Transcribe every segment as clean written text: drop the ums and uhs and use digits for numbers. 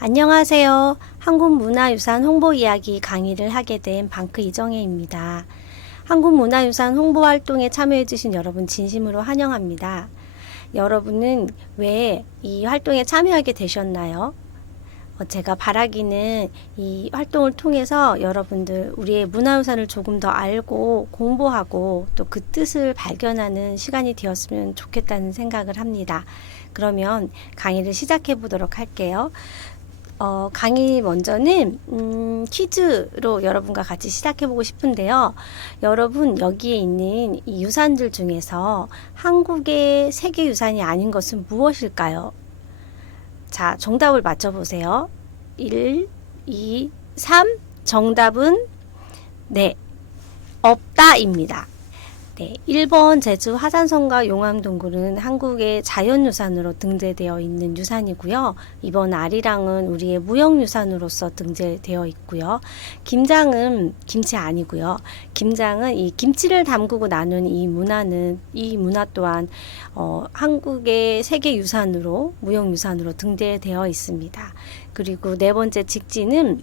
안녕하세요. 한국문화유산 홍보 이야기 강의를 하게 된 방크 이정혜입니다. 한국문화유산 홍보 활동에 참여해주신 여러분 진심으로 환영합니다. 여러분은 왜 이 활동에 참여하게 되셨나요? 제가 바라기는 이 활동을 통해서 여러분들 우리의 문화유산을 조금 더 알고 공부하고 또 그 뜻을 발견하는 시간이 되었으면 좋겠다는 생각을 합니다. 그러면 강의를 시작해 보도록 할게요. 강의 먼저는 퀴즈로 여러분과 같이 시작해 보고 싶은데요. 여러분 여기에 있는 이 유산들 중에서 한국의 세계유산이 아닌 것은 무엇일까요? 자, 정답을 맞춰보세요. 1, 2, 3. 정답은 네, 없다입니다. 네, 1번 제주 화산성과 용암동굴은 한국의 자연유산으로 등재되어 있는 유산이고요. 2번 아리랑은 우리의 무형유산으로서 등재되어 있고요. 김장은 김치 아니고요. 김장은 이 김치를 담그고 나눈 이 문화 또한 한국의 세계유산으로 무형유산으로 등재되어 있습니다. 그리고 네 번째 직지는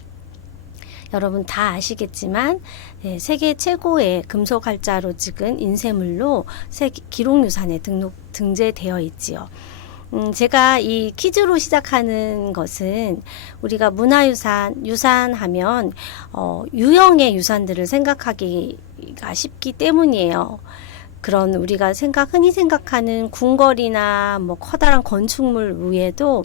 여러분 다 아시겠지만 세계 최고의 금속 활자로 찍은 인쇄물로 세계 기록유산에 등재되어 있지요. 제가 이 퀴즈로 시작하는 것은 우리가 문화유산, 유산하면 유형의 유산들을 생각하기가 쉽기 때문이에요. 그런 우리가 흔히 생각하는 궁궐이나 뭐 커다란 건축물 외에도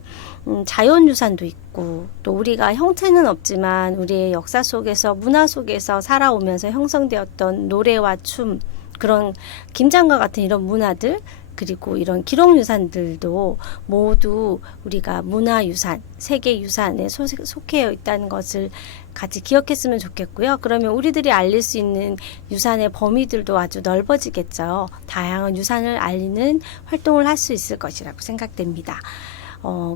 자연유산도 있고 또 우리가 형체는 없지만 우리의 역사 속에서 문화 속에서 살아오면서 형성되었던 노래와 춤 그런 김장과 같은 이런 문화들 그리고 이런 기록유산들도 모두 우리가 문화유산, 세계유산에 속해 있다는 것을 같이 기억했으면 좋겠고요. 그러면 우리들이 알릴 수 있는 유산의 범위들도 아주 넓어지겠죠. 다양한 유산을 알리는 활동을 할 수 있을 것이라고 생각됩니다.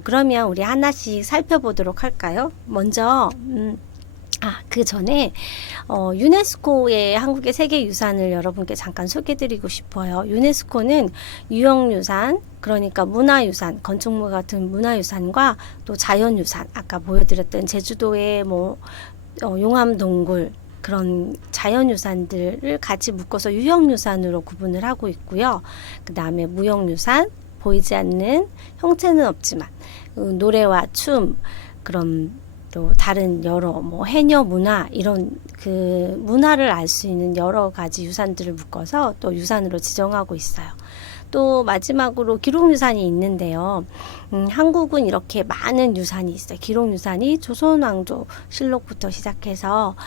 그러면 우리 하나씩 살펴보도록 할까요? 먼저 그 전에 유네스코의 한국의 세계유산을 여러분께 잠깐 소개해드리고 싶어요. 유네스코는 유형유산, 그러니까 문화유산, 건축물 같은 문화유산과 또 자연유산, 아까 보여드렸던 제주도의 용암동굴 그런 자연유산들을 같이 묶어서 유형유산으로 구분을 하고 있고요. 그 다음에 무형유산, 보이지 않는 형체는 없지만 노래와 춤, 그런 또 다른 여러 해녀 문화 이런 그 문화를 알 수 있는 여러 가지 유산들을 묶어서 또 유산으로 지정하고 있어요. 또 마지막으로 기록유산이 있는데요. 한국은 이렇게 많은 유산이 있어요. 기록유산이 조선왕조실록부터 시작해서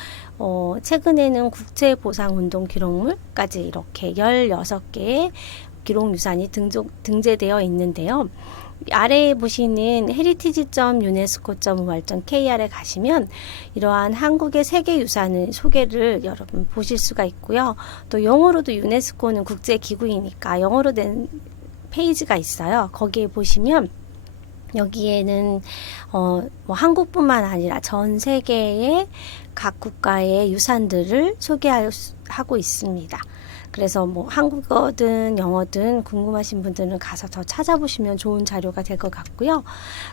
최근에는 국제보상운동 기록물까지 이렇게 16개의 기록유산이 등재되어 있는데요. 아래에 보시는 heritage.unesco.org에 가시면 이러한 한국의 세계유산의 소개를 여러분 보실 수가 있고요. 또 영어로도 유네스코는 국제기구이니까 영어로 된 페이지가 있어요. 거기에 보시면 여기에는 한국뿐만 아니라 전 세계의 각 국가의 유산들을 소개하고 있습니다. 그래서 한국어든 영어든 궁금하신 분들은 가서 더 찾아보시면 좋은 자료가 될 것 같고요.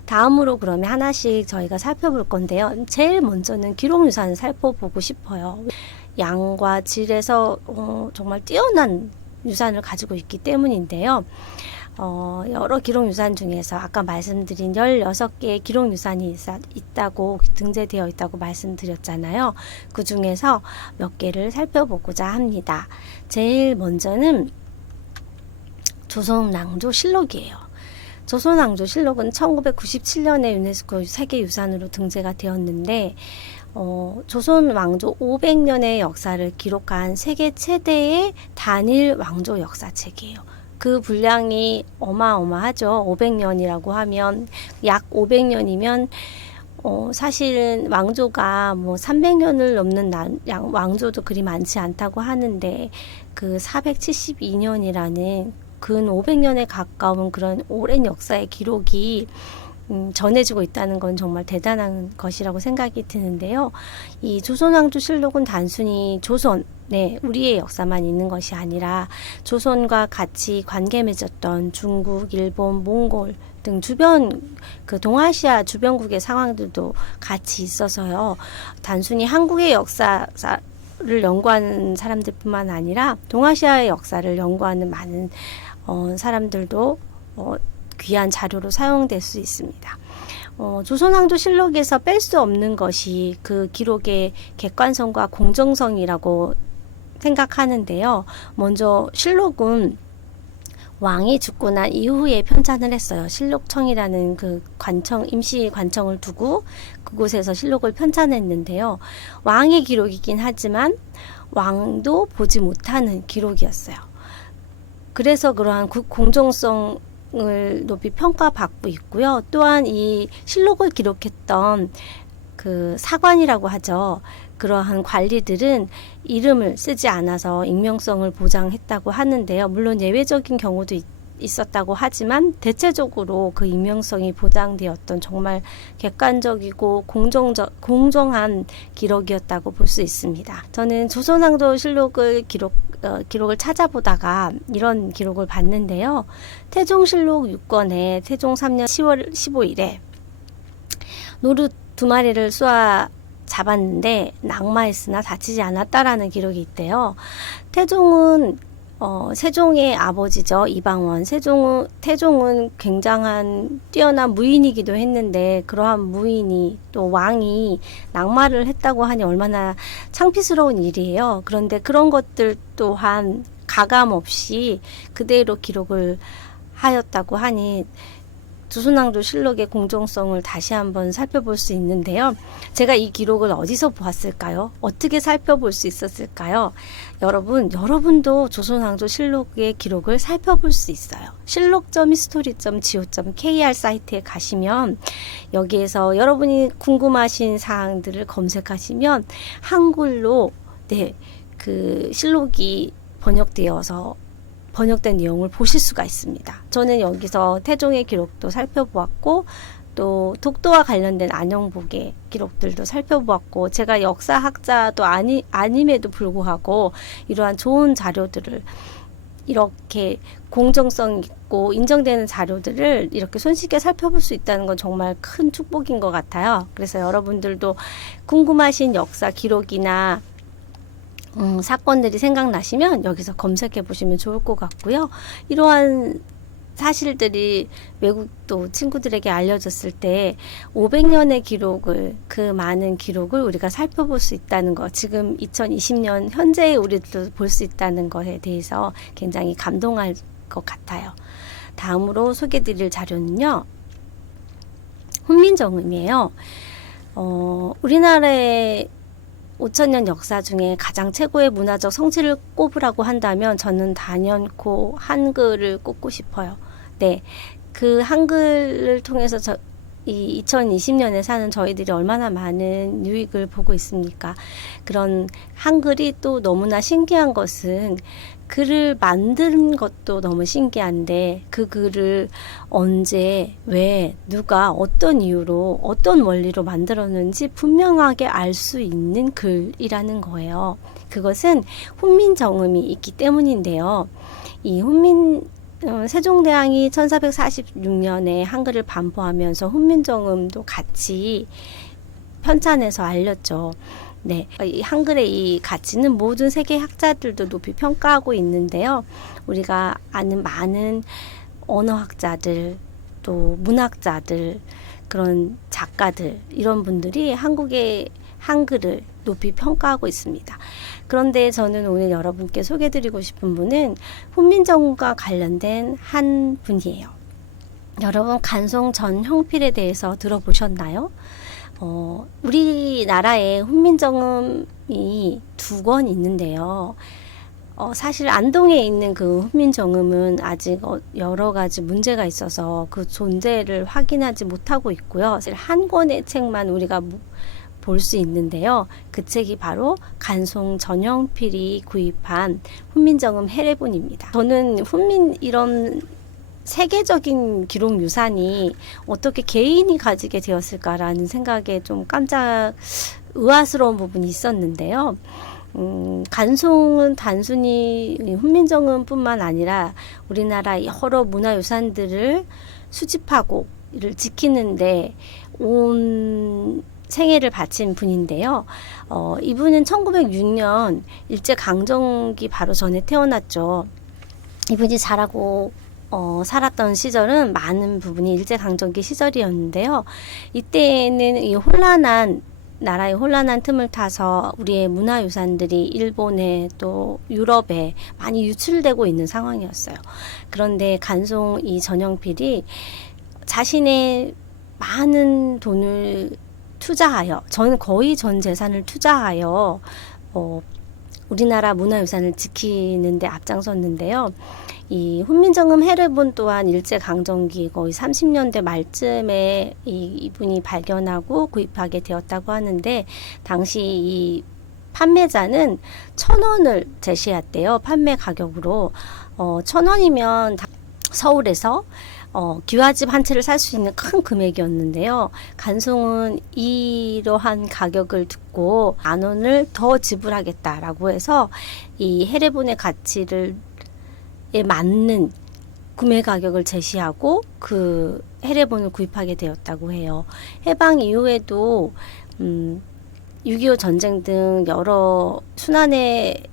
다음으로 그러면 하나씩 저희가 살펴볼 건데요. 제일 먼저는 기록유산을 살펴보고 싶어요. 양과 질에서 정말 뛰어난 유산을 가지고 있기 때문인데요. 여러 기록유산 중에서 아까 말씀드린 16개의 기록유산이 있다고 등재되어 있다고 말씀드렸잖아요. 그 중에서 몇 개를 살펴보고자 합니다. 제일 먼저는 조선왕조실록이에요. 조선왕조실록은 1997년에 유네스코 세계유산으로 등재가 되었는데 조선 왕조 500년의 역사를 기록한 세계 최대의 단일 왕조 역사책이에요. 그 분량이 어마어마하죠. 500년이라고 하면 약 500년이면 사실은 왕조가 300년을 넘는 왕조도 그리 많지 않다고 하는데 그 472년이라는 근 500년에 가까운 그런 오랜 역사의 기록이 전해지고 있다는 건 정말 대단한 것이라고 생각이 드는데요. 이 조선왕조실록은 단순히 우리의 역사만 있는 것이 아니라 조선과 같이 관계 맺었던 중국, 일본, 몽골 등 주변 그 동아시아 주변국의 상황들도 같이 있어서요. 단순히 한국의 역사를 연구하는 사람들뿐만 아니라 동아시아의 역사를 연구하는 많은 사람들도 귀한 자료로 사용될 수 있습니다. 조선왕조실록에서 뺄 수 없는 것이 그 기록의 객관성과 공정성이라고 생각하는데요. 먼저 실록은 왕이 죽고 난 이후에 편찬을 했어요. 실록청이라는 그 관청, 임시 관청을 두고 그곳에서 실록을 편찬했는데요. 왕의 기록이긴 하지만 왕도 보지 못하는 기록이었어요. 그래서 그러한 공정성을 높이 평가받고 있고요. 또한 이 실록을 기록했던 그 사관이라고 하죠. 그러한 관리들은 이름을 쓰지 않아서 익명성을 보장했다고 하는데요. 물론 예외적인 경우도 있었다고 하지만 대체적으로 그 익명성이 보장되었던 정말 객관적이고 공정한 기록이었다고 볼 수 있습니다. 저는 조선왕조실록을 기록을 찾아보다가 이런 기록을 봤는데요. 태종실록 6권에 태종 3년 10월 15일에 노루 2마리를 쏘아 잡았는데 낙마했으나 다치지 않았다라는 기록이 있대요. 태종은 세종의 아버지죠. 이방원. 태종은 굉장한 뛰어난 무인이기도 했는데 그러한 무인이 또 왕이 낙마를 했다고 하니 얼마나 창피스러운 일이에요. 그런데 그런 것들 또한 가감 없이 그대로 기록을 하였다고 하니 조선왕조실록의 공정성을 다시 한번 살펴볼 수 있는데요. 제가 이 기록을 어디서 보았을까요? 어떻게 살펴볼 수 있었을까요? 여러분도 조선왕조실록의 기록을 살펴볼 수 있어요. 실록.history.go.kr 사이트에 가시면 여기에서 여러분이 궁금하신 사항들을 검색하시면 한글로 그 실록이 번역된 내용을 보실 수가 있습니다. 저는 여기서 태종의 기록도 살펴보았고 또 독도와 관련된 안영복의 기록들도 살펴보았고 제가 역사학자도 아님에도 불구하고 이러한 좋은 자료들을 이렇게 공정성 있고 인정되는 자료들을 이렇게 손쉽게 살펴볼 수 있다는 건 정말 큰 축복인 것 같아요. 그래서 여러분들도 궁금하신 역사 기록이나 사건들이 생각나시면 여기서 검색해 보시면 좋을 것 같고요. 이러한 사실들이 외국도 친구들에게 알려졌을 때 500년의 기록을, 그 많은 기록을 우리가 살펴볼 수 있다는 것, 지금 2020년 현재의 우리도 볼 수 있다는 것에 대해서 굉장히 감동할 것 같아요. 다음으로 소개드릴 자료는요, 훈민정음이에요. 우리나라의 5천년 역사 중에 가장 최고의 문화적 성취를 꼽으라고 한다면 저는 단연코 한글을 꼽고 싶어요. 네, 그 한글을 통해서 이 2020년에 사는 저희들이 얼마나 많은 유익을 보고 있습니까? 그런 한글이 또 너무나 신기한 것은 글을 만든 것도 너무 신기한데 그 글을 언제, 왜, 누가, 어떤 이유로, 어떤 원리로 만들었는지 분명하게 알 수 있는 글이라는 거예요. 그것은 훈민정음이 있기 때문인데요. 이 세종대왕이 1446년에 한글을 반포하면서 훈민정음도 같이 편찬해서 알렸죠. 네, 이 한글의 이 가치는 모든 세계 학자들도 높이 평가하고 있는데요. 우리가 아는 많은 언어학자들, 또 문학자들, 그런 작가들, 이런 분들이 한국의 한글을 높이 평가하고 있습니다. 그런데 저는 오늘 여러분께 소개해드리고 싶은 분은 훈민정음과 관련된 한 분이에요. 여러분, 간송 전형필에 대해서 들어보셨나요? 우리나라에 훈민정음이 2권 있는데요. 사실 안동에 있는 그 훈민정음은 아직 여러 가지 문제가 있어서 그 존재를 확인하지 못하고 있고요. 사실 한 권의 책만 우리가 볼 수 있는데요. 그 책이 바로 간송 전형필이 구입한 훈민정음 해례본입니다. 저는 이런 세계적인 기록 유산이 어떻게 개인이 가지게 되었을까라는 생각에 좀 깜짝 의아스러운 부분이 있었는데요. 간송은 단순히 훈민정음뿐만 아니라 우리나라 여러 문화유산들을 수집하고를 지키는데 온 생애를 바친 분인데요. 이분은 1906년 일제강점기 바로 전에 태어났죠. 이분이 자라고 살았던 시절은 많은 부분이 일제강점기 시절이었는데요. 이때는 이 나라의 혼란한 틈을 타서 우리의 문화유산들이 일본에 또 유럽에 많이 유출되고 있는 상황이었어요. 그런데 간송 이 전영필이 자신의 많은 돈을 투자하여, 저는 거의 전 재산을 투자하여 우리나라 문화유산을 지키는데 앞장섰는데요. 이 훈민정음 해례본 또한 일제강점기 거의 30년대 말쯤에 이분이 발견하고 구입하게 되었다고 하는데, 당시 이 판매자는 1,000원을 제시했대요. 판매 가격으로 1,000원이면 서울에서 기와집 한 채를 살 수 있는 큰 금액이었는데요. 간송은 이러한 가격을 듣고 10,000원을 더 지불하겠다라고 해서 이 해례본의 가치를 맞는 구매 가격을 제시하고 그 해례본을 구입하게 되었다고 해요. 해방 이후에도 6.25 전쟁 등 여러 순환의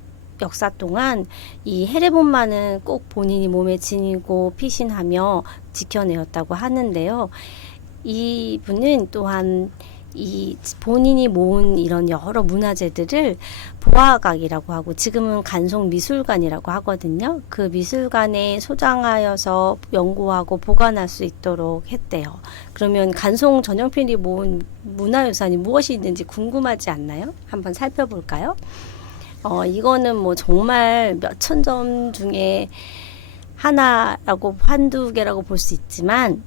역사 동안 이 해례본만은 꼭 본인이 몸에 지니고 피신하며 지켜내었다고 하는데요. 이분은 또한 이 본인이 모은 이런 여러 문화재들을 보화각이라고 하고 지금은 간송미술관이라고 하거든요. 그 미술관에 소장하여서 연구하고 보관할 수 있도록 했대요. 그러면 간송 전영필이 모은 문화유산이 무엇이 있는지 궁금하지 않나요? 한번 살펴볼까요? 이거는 뭐 정말 몇천 점 중에 하나라고 한두 개라고 볼 수 있지만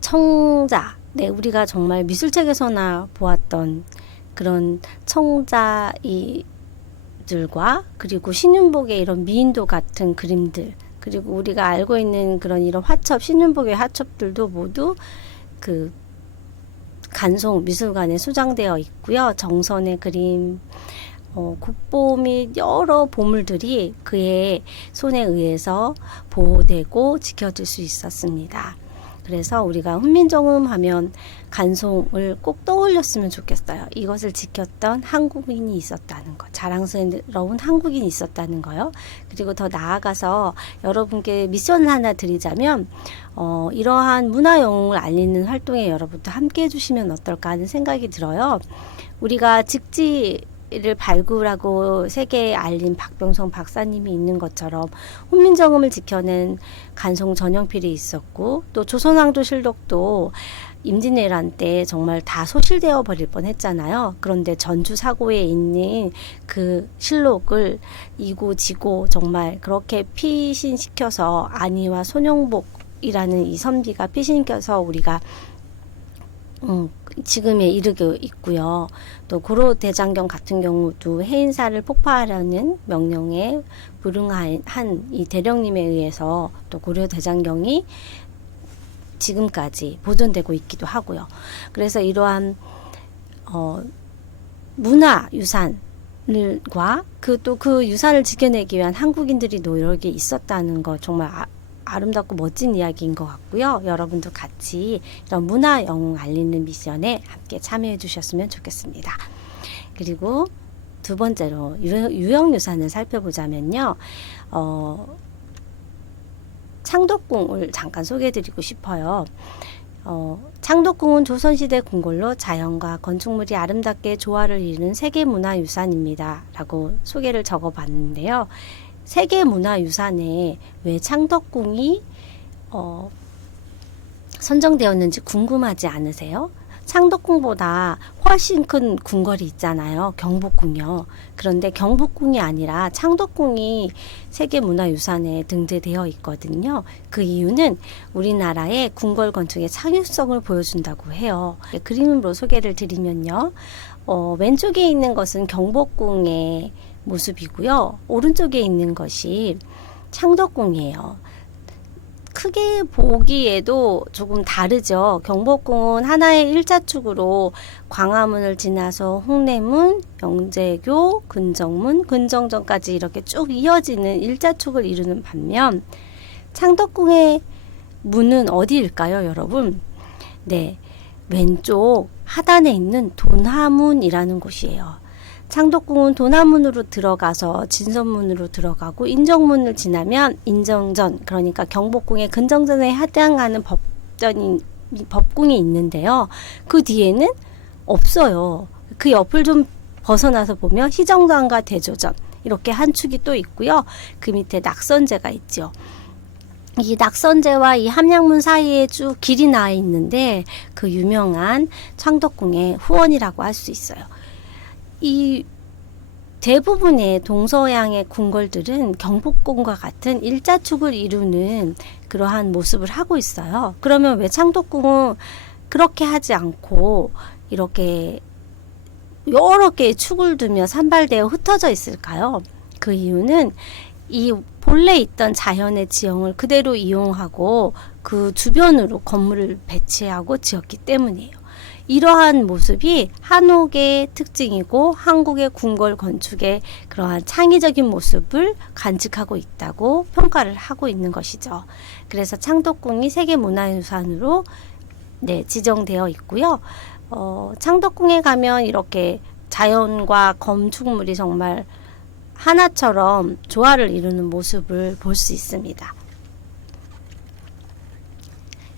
청자, 네, 우리가 정말 미술책에서나 보았던 그런 청자들과 그리고 신윤복의 이런 미인도 같은 그림들, 그리고 우리가 알고 있는 그런 이런 화첩, 신윤복의 화첩들도 모두 그 간송 미술관에 소장되어 있고요. 정선의 그림, 국보 및 여러 보물들이 그의 손에 의해서 보호되고 지켜질 수 있었습니다. 그래서 우리가 훈민정음 하면 간송을 꼭 떠올렸으면 좋겠어요. 이것을 지켰던 한국인이 있었다는 것, 자랑스러운 한국인이 있었다는 거요. 그리고 더 나아가서 여러분께 미션을 하나 드리자면 이러한 문화 영웅을 알리는 활동에 여러분도 함께 해주시면 어떨까 하는 생각이 들어요. 우리가 직지를 발굴하고 세계에 알린 박병성 박사님이 있는 것처럼 훈민정음을 지켜낸 간송 전영필이 있었고, 또 조선왕조실록도 임진왜란 때 정말 다 소실되어 버릴 뻔했잖아요. 그런데 전주 사고에 있는 그 실록을 이고지고 정말 그렇게 피신시켜서 안희와 손영복이라는 이 선비가 피신시켜서 우리가 지금에 이르게 있고요. 또 고려대장경 같은 경우도 해인사를 폭파하려는 명령에 불응한 이 대령님에 의해서 또 고려대장경이 지금까지 보존되고 있기도 하고요. 그래서 이러한 문화유산과 또 그 유산을 지켜내기 위한 한국인들이 노력이 있었다는 거 정말 아름답고 멋진 이야기인 것 같고요. 여러분도 같이 이런 문화 영웅 알리는 미션에 함께 참여해 주셨으면 좋겠습니다. 그리고 두 번째로 유형유산을 살펴보자면요. 창덕궁을 잠깐 소개해 드리고 싶어요. 창덕궁은 조선시대 궁궐로 자연과 건축물이 아름답게 조화를 이루는 세계문화유산입니다. 라고 소개를 적어봤는데요. 세계문화유산에 왜 창덕궁이 선정되었는지 궁금하지 않으세요? 창덕궁보다 훨씬 큰 궁궐이 있잖아요. 경복궁이요. 그런데 경복궁이 아니라 창덕궁이 세계문화유산에 등재되어 있거든요. 그 이유는 우리나라의 궁궐 건축의 창의성을 보여준다고 해요. 그림으로 소개를 드리면요. 왼쪽에 있는 것은 경복궁의 모습이고요. 오른쪽에 있는 것이 창덕궁이에요. 크게 보기에도 조금 다르죠. 경복궁은 하나의 일자축으로 광화문을 지나서 홍례문, 영재교, 근정문, 근정전까지 이렇게 쭉 이어지는 일자축을 이루는 반면 창덕궁의 문은 어디일까요, 여러분? 네, 왼쪽 하단에 있는 돈하문이라는 곳이에요. 창덕궁은 돈하문으로 들어가서 진선문으로 들어가고 인정문을 지나면 인정전, 그러니까 경복궁의 근정전에 해당하는 법궁이 있는데요. 그 뒤에는 없어요. 그 옆을 좀 벗어나서 보면 희정전과 대조전 이렇게 한 축이 또 있고요. 그 밑에 낙선제가 있죠. 이 낙선제와 이 함양문 사이에 쭉 길이 나 있는데 그 유명한 창덕궁의 후원이라고 할 수 있어요. 이 대부분의 동서양의 궁궐들은 경복궁과 같은 일자축을 이루는 그러한 모습을 하고 있어요. 그러면 왜 창덕궁은 그렇게 하지 않고 이렇게 여러 개의 축을 두며 산발되어 흩어져 있을까요? 그 이유는 이 본래 있던 자연의 지형을 그대로 이용하고 그 주변으로 건물을 배치하고 지었기 때문이에요. 이러한 모습이 한옥의 특징이고 한국의 궁궐 건축의 그러한 창의적인 모습을 간직하고 있다고 평가를 하고 있는 것이죠. 그래서 창덕궁이 세계문화유산으로 지정되어 있고요. 창덕궁에 가면 이렇게 자연과 건축물이 정말 하나처럼 조화를 이루는 모습을 볼 수 있습니다.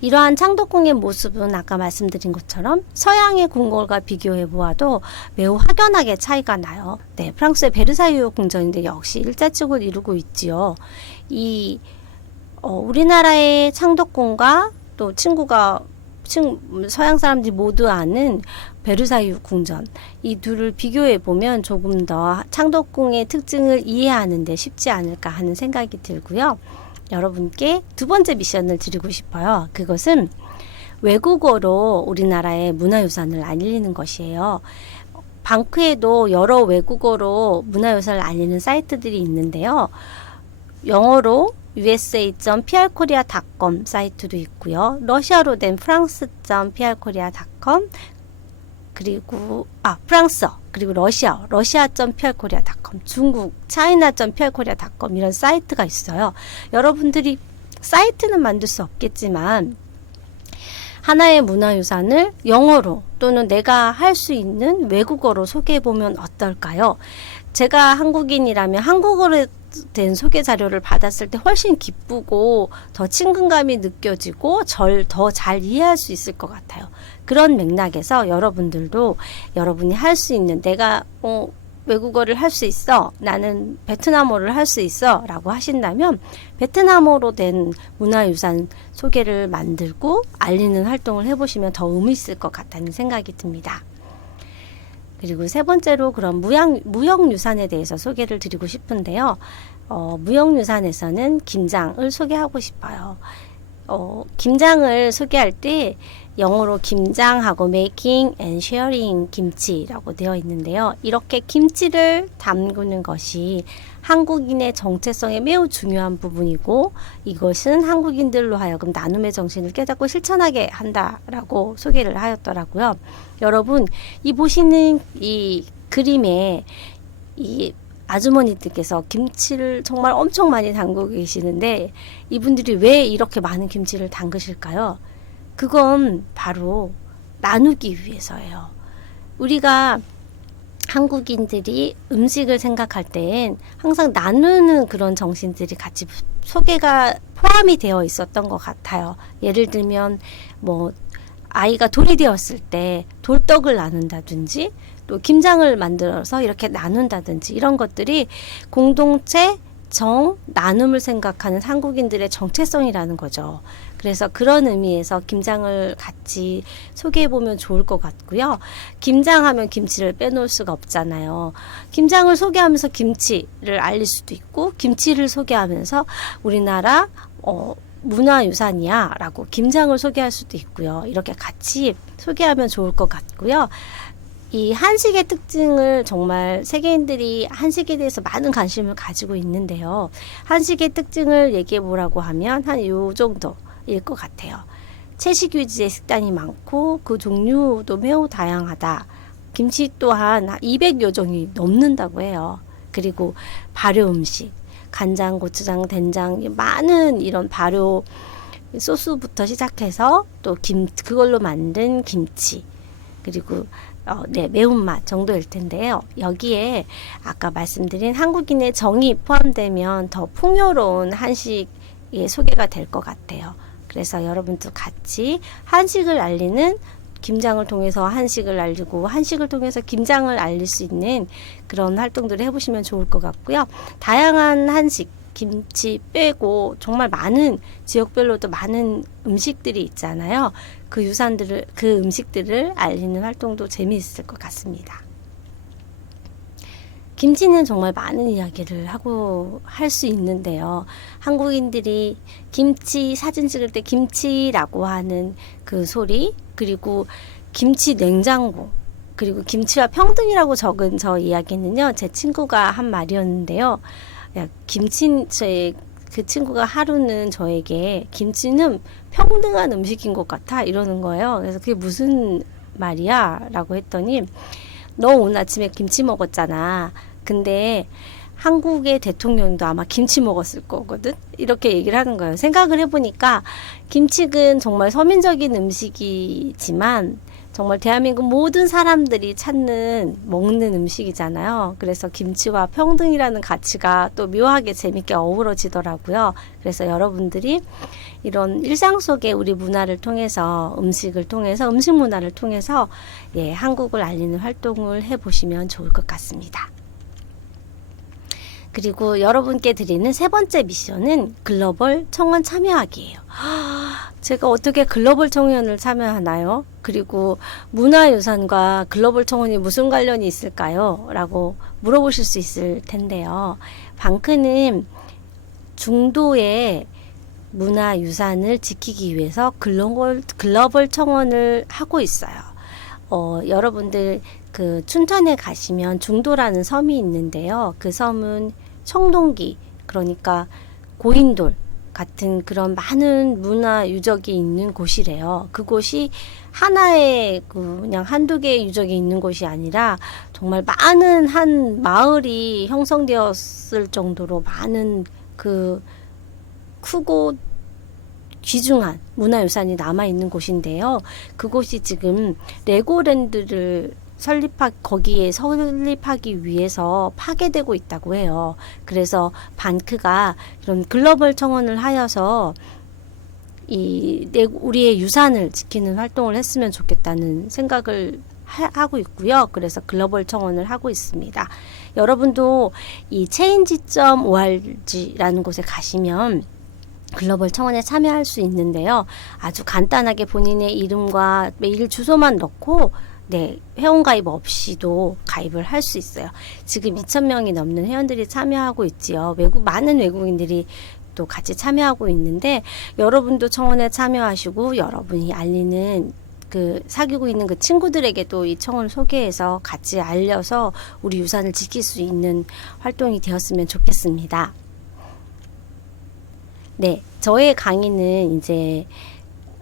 이러한 창덕궁의 모습은 아까 말씀드린 것처럼 서양의 궁궐과 비교해 보아도 매우 확연하게 차이가 나요. 네, 프랑스의 베르사유 궁전인데 역시 일자축을 이루고 있지요. 우리나라의 창덕궁과 또 서양 사람들이 모두 아는 베르사유 궁전, 이 둘을 비교해 보면 조금 더 창덕궁의 특징을 이해하는 데 쉽지 않을까 하는 생각이 들고요. 여러분께 두 번째 미션을 드리고 싶어요. 그것은 외국어로 우리나라의 문화유산을 알리는 것이에요. 방크에도 여러 외국어로 문화유산을 알리는 사이트들이 있는데요. 영어로 usa.prkorea.com 사이트도 있고요. 러시아로 된 france.prkorea.com 그리고 프랑스어 그리고 러시아.prkorea.com 중국 china.prkorea.com 이런 사이트가 있어요. 여러분들이 사이트는 만들 수 없겠지만 하나의 문화유산을 영어로 또는 내가 할 수 있는 외국어로 소개해보면 어떨까요? 제가 한국인이라면 한국어로 된 소개 자료를 받았을 때 훨씬 기쁘고 더 친근감이 느껴지고 더 잘 이해할 수 있을 것 같아요. 그런 맥락에서 여러분들도 여러분이 할 수 있는 내가 외국어를 할 수 있어, 나는 베트남어를 할 수 있어 라고 하신다면 베트남어로 된 문화유산 소개를 만들고 알리는 활동을 해보시면 더 의미 있을 것 같다는 생각이 듭니다. 그리고 세 번째로 그런 무형유산에 대해서 소개를 드리고 싶은데요. 무형유산에서는 김장을 소개하고 싶어요. 김장을 소개할 때 영어로 김장하고 making and sharing 김치라고 되어 있는데요. 이렇게 김치를 담그는 것이 한국인의 정체성에 매우 중요한 부분이고 이것은 한국인들로 하여금 나눔의 정신을 깨닫고 실천하게 한다라고 소개를 하였더라고요. 여러분, 이 보시는 이 그림에 이 아주머니들께서 김치를 정말 엄청 많이 담그고 계시는데 이분들이 왜 이렇게 많은 김치를 담그실까요? 그건 바로 나누기 위해서예요. 우리가 한국인들이 음식을 생각할 땐 항상 나누는 그런 정신들이 같이 소개가 포함이 되어 있었던 것 같아요. 예를 들면 아이가 돌이 되었을 때 돌떡을 나눈다든지 또 김장을 만들어서 이렇게 나눈다든지 이런 것들이 공동체 나눔을 생각하는 한국인들의 정체성이라는 거죠. 그래서 그런 의미에서 김장을 같이 소개해보면 좋을 것 같고요. 김장하면 김치를 빼놓을 수가 없잖아요. 김장을 소개하면서 김치를 알릴 수도 있고 김치를 소개하면서 우리나라 문화유산이야 라고 김장을 소개할 수도 있고요. 이렇게 같이 소개하면 좋을 것 같고요. 이 한식의 특징을 정말 세계인들이 한식에 대해서 많은 관심을 가지고 있는데요. 한식의 특징을 얘기해 보라고 하면 한 요 정도일 것 같아요. 채식 위주의 식단이 많고 그 종류도 매우 다양하다. 김치 또한 200여 종이 넘는다고 해요. 그리고 발효 음식, 간장, 고추장, 된장, 많은 이런 발효 소스부터 시작해서 또 그걸로 만든 김치, 그리고 네, 매운맛 정도일 텐데요. 여기에 아까 말씀드린 한국인의 정이 포함되면 더 풍요로운 한식의 소개가 될 것 같아요. 그래서 여러분도 같이 한식을 알리는, 김장을 통해서 한식을 알리고 한식을 통해서 김장을 알릴 수 있는 그런 활동들을 해보시면 좋을 것 같고요. 다양한 한식, 김치 빼고 정말 많은 지역별로도 많은 음식들이 있잖아요. 그 음식들을 알리는 활동도 재미있을 것 같습니다. 김치는 정말 많은 이야기를 하고 할 수 있는데요. 한국인들이 김치 사진 찍을 때 김치라고 하는 그 소리, 그리고 김치 냉장고, 그리고 김치와 평등이라고 적은 저 이야기는요, 제 친구가 한 말이었는데요. 그 친구가 하루는 저에게 김치는 평등한 음식인 것 같아 이러는 거예요. 그래서 그게 무슨 말이야? 라고 했더니, 너 오늘 아침에 김치 먹었잖아. 근데 한국의 대통령도 아마 김치 먹었을 거거든? 이렇게 얘기를 하는 거예요. 생각을 해보니까 김치는 정말 서민적인 음식이지만 정말 대한민국 모든 사람들이 먹는 음식이잖아요. 그래서 김치와 평등이라는 가치가 또 묘하게 재밌게 어우러지더라고요. 그래서 여러분들이 이런 일상 속의 우리 문화를 통해서, 음식 문화를 통해서 예, 한국을 알리는 활동을 해보시면 좋을 것 같습니다. 그리고 여러분께 드리는 세 번째 미션은 글로벌 청원 참여하기예요. 제가 어떻게 글로벌 청원을 참여하나요? 그리고 문화유산과 글로벌 청원이 무슨 관련이 있을까요? 라고 물어보실 수 있을 텐데요. 방크는 중도의 문화유산을 지키기 위해서 글로벌 청원을 하고 있어요. 여러분들 그 춘천에 가시면 중도라는 섬이 있는데요. 그 섬은 청동기, 그러니까 고인돌 같은 그런 많은 문화 유적이 있는 곳이래요. 그곳이 하나의 그냥 한두 개의 유적이 있는 곳이 아니라 정말 많은 한 마을이 형성되었을 정도로 많은 그 크고 귀중한 문화유산이 남아있는 곳인데요. 그곳이 지금 레고랜드를 거기에 설립하기 위해서 파괴되고 있다고 해요. 그래서 방크가 이런 글로벌 청원을 하여서 우리의 유산을 지키는 활동을 했으면 좋겠다는 생각을 하고 있고요. 그래서 글로벌 청원을 하고 있습니다. 여러분도 이 change.org라는 곳에 가시면 글로벌 청원에 참여할 수 있는데요. 아주 간단하게 본인의 이름과 메일 주소만 넣고 네, 회원가입 없이도 가입을 할 수 있어요. 지금 2,000명이 넘는 회원들이 참여하고 있지요. 많은 외국인들이 또 같이 참여하고 있는데, 여러분도 청원에 참여하시고 여러분이 알리는 사귀고 있는 그 친구들에게도 이 청원을 소개해서 같이 알려서 우리 유산을 지킬 수 있는 활동이 되었으면 좋겠습니다. 네, 저의 강의는 이제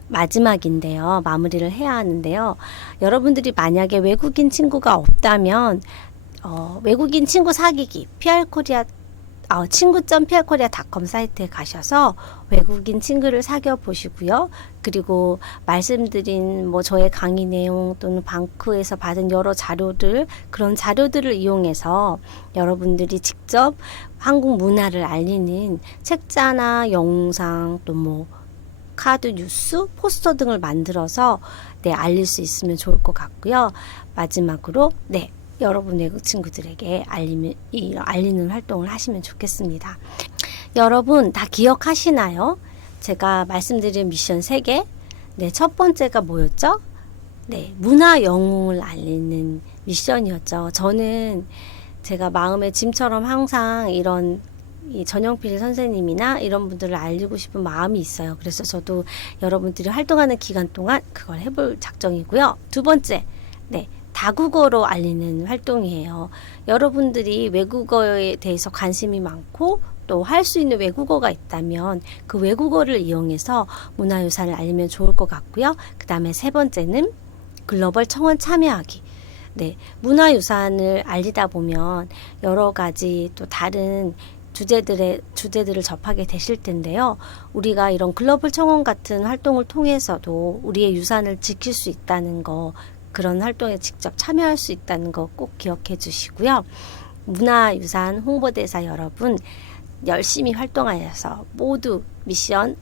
마지막인데요. 마무리를 해야 하는데요. 여러분들이 만약에 외국인 친구가 없다면 외국인 친구 사귀기 친구.prkorea.com 사이트에 가셔서 외국인 친구를 사귀어 보시고요. 그리고 말씀드린 저의 강의 내용 또는 방크에서 받은 여러 그런 자료들을 이용해서 여러분들이 직접 한국 문화를 알리는 책자나 영상 또 카드, 뉴스, 포스터 등을 만들어서 알릴 수 있으면 좋을 것 같고요. 마지막으로 여러분 외국 친구들에게 알리는 활동을 하시면 좋겠습니다. 여러분 다 기억하시나요? 제가 말씀드린 미션 3개. 첫 번째가 뭐였죠? 문화 영웅을 알리는 미션이었죠. 저는 제가 마음의 짐처럼 항상 이런 전영필 선생님이나 이런 분들을 알리고 싶은 마음이 있어요. 그래서 저도 여러분들이 활동하는 기간 동안 그걸 해볼 작정이고요. 두 번째, 다국어로 알리는 활동이에요. 여러분들이 외국어에 대해서 관심이 많고 또 할 수 있는 외국어가 있다면 그 외국어를 이용해서 문화유산을 알리면 좋을 것 같고요. 그 다음에 세 번째는 글로벌 청원 참여하기. 문화유산을 알리다 보면 여러 가지 또 다른 주제들을 접하게 되실 텐데요. 우리가 이런 글로벌 청원 같은 활동을 통해서도 우리의 유산을 지킬 수 있다는 거, 그런 활동에 직접 참여할 수 있다는 거 꼭 기억해 주시고요. 문화유산 홍보대사 여러분, 열심히 활동하셔서 모두 미션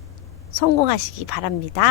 성공하시기 바랍니다.